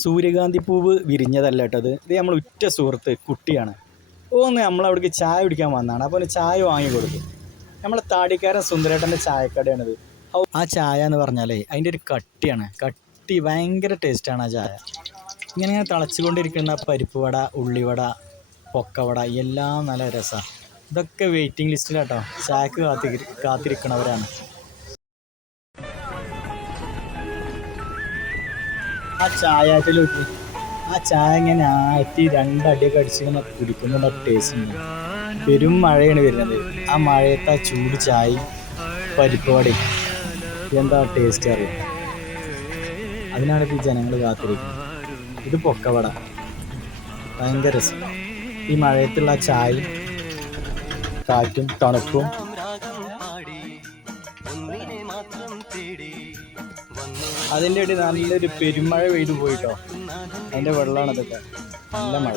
സൂര്യകാന്തി പൂവ് വിരിഞ്ഞതല്ല കേട്ടത്. ഇത് നമ്മൾ ഉറ്റ സുഹൃത്ത് കുട്ടിയാണ്. ഒന്ന് നമ്മളവിടേക്ക് ചായ കുടിക്കാൻ വന്നതാണ്. അപ്പോൾ ഒന്ന് ചായ വാങ്ങി കൊടുക്കും. നമ്മളെ താടിക്കാരൻ സുന്ദരേട്ടൻ്റെ ചായക്കടയാണിത്. ആ ചായ എന്ന് പറഞ്ഞാലേ അതിൻ്റെ ഒരു കട്ടിയാണ്. കട്ടി ഭയങ്കര ടേസ്റ്റാണ് ആ ചായ. ഇങ്ങനെ തിളച്ചുകൊണ്ടിരിക്കുന്ന പരിപ്പ് വട, ഉള്ളിവട, പൊക്കവട എല്ലാം നല്ല രസമാണ്. ഇതൊക്കെ വെയിറ്റിംഗ് ലിസ്റ്റിലാട്ടോ. ചായക്ക് കാത്തിരിക്കണവരാണ്. ആ ചായത്തിൽ നോക്കി, ആ ചായ ഇങ്ങനെ ആറ്റി രണ്ടടിയൊക്കെ അടിച്ചിങ്ങനെ കുടിക്കുന്ന ടേസ്റ്റ് ഉണ്ട്. പെരും മഴയാണ് വരുന്നത്. ആ മഴയത്ത് ആ ചൂട് ചായ പരിപ്പുവടയും എന്താ ടേസ്റ്റ് അറിയാം. അതിനാണ് ഇപ്പോൾ ഈ ജനങ്ങൾ കാത്തിരിക്കുന്നത്. ഇത് പൊക്കവട ഭയങ്കര രസം. ഈ മഴയത്തുള്ള ചായ, കാറ്റും തണുപ്പും. അതിൻ്റെ ഇടയിൽ നല്ലൊരു പെരുമഴ പെയ്തു പോയിട്ടോ. അതിൻ്റെ വെള്ളമാണ് അതൊക്കെ. നല്ല മഴ.